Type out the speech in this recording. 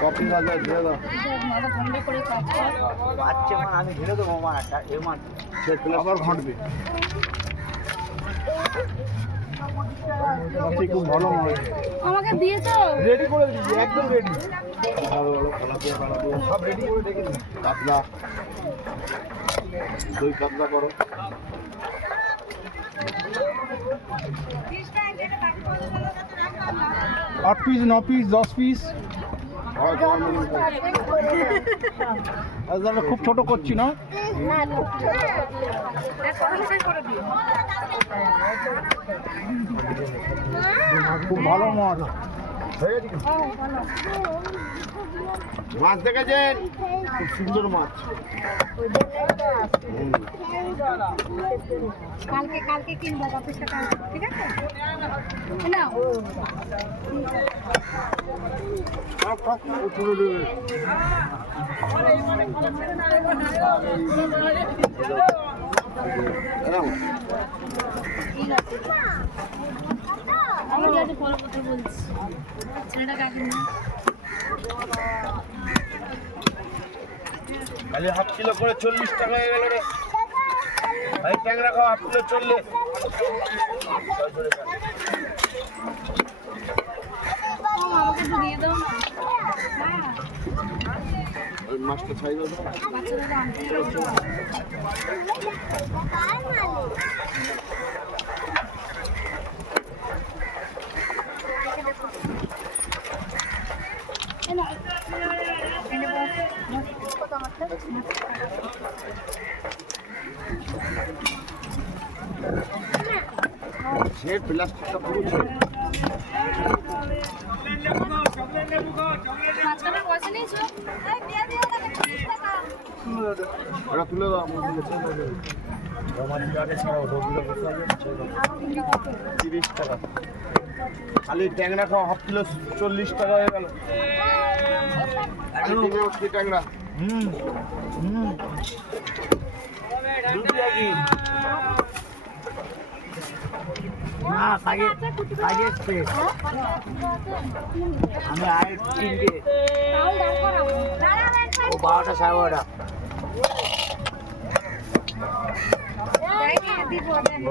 Copy ভাজা ধরে দাও। আমি ধরে দেবো মা একটা এ মাছ আবার ঘাঁটবে। খুব ভালো মাছ আমাকে দিয়েছো? রেডি করে দিচ্ছি, একদম রেডি। ভালো ভালো খালা দিয়ে সব রেডি করে রেখে দিন। কাতলা, দই কাতলা করো। 8 পিস 9 পিস 10 পিস। খুব ছোট করছি না, খুব ভালো মাছ। মাছ দেখেছেন? খুব সুন্দর মাছ। কালকে কিনবো, ঠিক আছে না? আমি ফলো করতে বলছি ছেলেটা কাকে না খালি হাফ কিলো করে 40 টাকা হয়ে গেল রে ভাই। ট্যাংরা খাও, হাফ কিলো 40। আমাকে তো দিয়ে দাও না। ওই মাছটা ছাই দাও। বাচ্চারা আনতে সে প্লাস্টিকটা পুরো ছিল। বাচ্চারা পয়সা নিয়েছো? ওটা তুলে দাও। 30 টাকা। খালি ট্যাংরা খাও, হাফ কিলো 40 টাকা হয়ে গেল। ট্যাংরা না কাজে এসছে আমি আর 3টে ও 12টা 12:30 দিব।